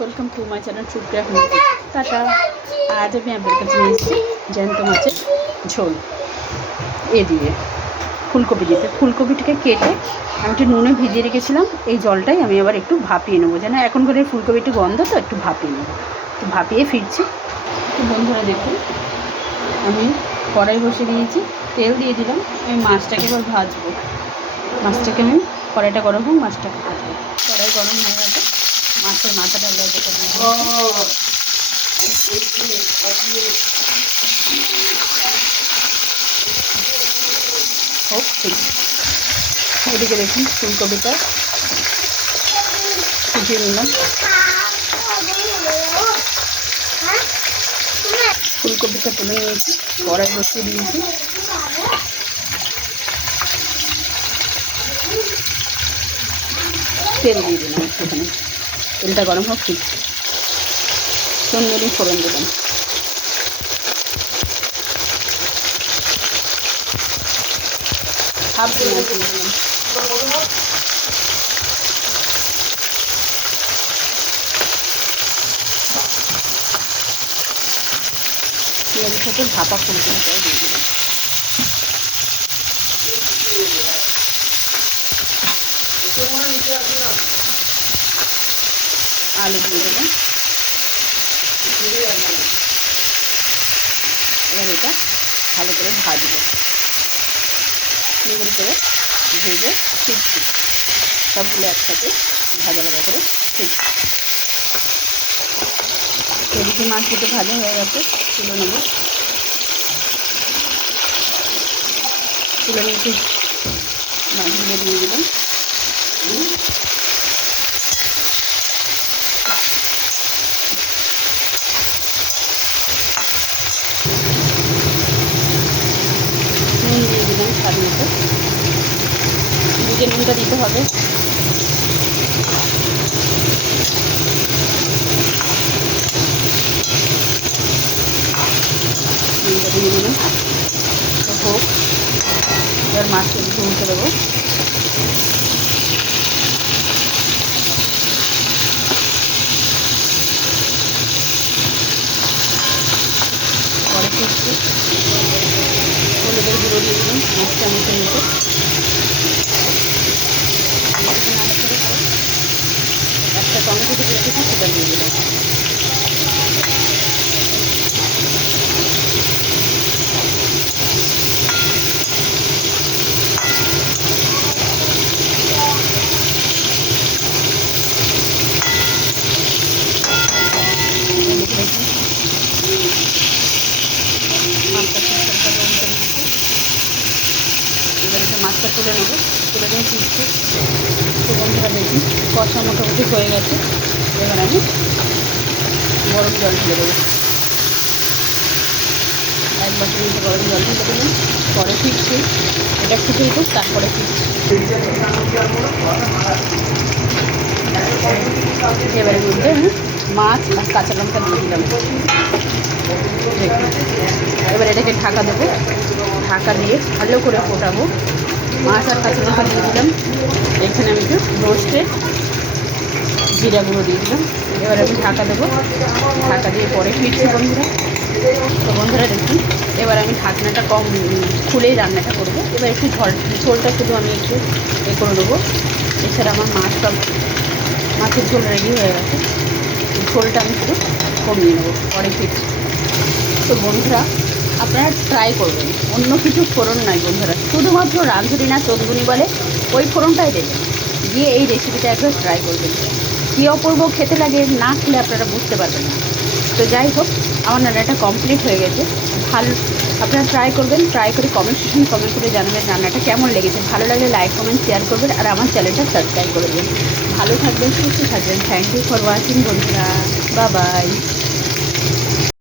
Welcome to my channel Trupriya Tata. আজ আমি আপনাদের কাছে নিয়ে এসেছি জ্যান্ত মাছের ঝোল এ দিয়ে ফুলকপি দিতে। ফুলকপিটাকে কেটে আমি একটু নুনে ভিজিয়ে রেখেছিলাম। এই জলটাই আমি আবার একটু ভাপিয়ে নেবো, যেন এখন করে ফুলকপি একটু গন্ধ, তো একটু ভাপিয়ে নেবো। একটু ভাপিয়ে ফিরছি। একটু বন্ধুরা দেখুন, আমি কড়াই বসে দিয়েছি, তেল দিয়ে দিলাম। আমি মাছটাকে এবার ভাজবো। মাছটাকে আমি কড়াইটা গরম হোক, মাছটাকে ভাজবো। কড়াই গরম হয়ে গেছে, মাছের মাথাটা লবণটা দিয়ে হোক ঠিক। এদিকে দেখুন ফুলকপিটা ফুটিয়ে নিলাম। ফুলকপিটা তুলে নিয়েছি, কড়াই বসিয়ে দিয়েছি। তেল দিয়ে দিলাম একটুখানি, তেলটা গরম হোক ঠিক। চন্দনী ফোড়ন দিলাম, হাফ পেঁয়াজ দিয়ে দিলাম, পেঁয়াজের সাথে ভাপা ফুলকপিটাও দিয়ে দিলাম। আলু দিয়ে দেবেন। এবার এটা ভালো করে ভাজবো, সুন্দর করে ভেজে ফিরছি। সবগুলো একসাথে ভাজা ভাজা করে ফিরছি। এদিকে মাছ দুটো ভাজা হয়ে গেছে, তুলে নেবো। তুলে নিয়েছি, মাছগুলো দিয়ে দিলাম। নুন দিয়ে দিলাম স্বাদ মতো, বুঝে নুনটা দিতে হবে। নুনটা দিয়ে দিলাম, তো হোক। এবার মাছটা একটু উল্টে দেবো। পরে ফিরছি, হলুদের গুঁড়ো দিয়ে দিলাম 1 চামচের মতো। একটা টমেটো দিয়ে রেখেছি, সেটা দিয়ে দিলাম। এবার এটা মাছটা তুলে নেবো, তুলে নিয়ে ফিরছি। তো বন্ধুরা দেখি কষা মোটামুটি হয়ে গেছে। এবার আমি গরম জল ঢেলে দেবো। 1 বাটির মতো গরম জল ঢেলে দিলাম। পরে ফিরছি, এটা ফুটে উঠুক, তারপরে ফিরছি। এবারের মধ্যে আমি মাছ আর কাঁচা লঙ্কা দিয়ে দিলাম। এবার এটাকে ঢাকা দেবো, ঢাকা দিয়ে ভালো করে ফোটাবো। মাছ আর কাঁচা লঙ্কা দিয়ে দিলাম। এখানে আমি একটু রোস্টেড জিরা গুঁড়ো দিয়ে দিলাম। এবার আমি ঢাকা দেবো, ঢাকা দিয়ে পরে ফিরছি বন্ধুরা। তো বন্ধুরা দেখুন, এবার আমি ঢাকনাটা কম খুলেই রান্নাটা করবো। এবার একটু ঝোলটা শুধু আমি একটু করে দেবো। এছাড়া আমার মাছের ঝোল রেডি হয়ে গেছে। ঝোলটা আমি শুধু কমিয়ে নেবো, পরে ফিরছি। তো বন্ধুরা আপনারা ট্রাই করবেন, অন্য কিছু ফোড়ন নয় বন্ধুরা, শুধুমাত্র রাঁধুনি না চন্দুনি বলে ওই ফোড়নটাই দেবেন, দিয়ে এই রেসিপিটা একবার ট্রাই করবেন। কী অপূর্ব খেতে লাগে, না খেলে আপনারা বুঝতে পারবেন না। তো যাই হোক, আমার রান্নাটা কমপ্লিট হয়ে গেছে। ভালো, আপনারা ট্রাই করবেন, ট্রাই করে কমেন্ট সেকশনে কমেন্ট করে জানাবেন রান্নাটা কেমন লেগেছে। ভালো লাগলে লাইক কমেন্ট শেয়ার করবেন, আর আমার চ্যানেলটা সাবস্ক্রাইব করে দেবেন। ভালো থাকবেন, সুস্থ থাকবেন। থ্যাংক ইউ ফর ওয়াচিং বন্ধুরা, বাই বাই।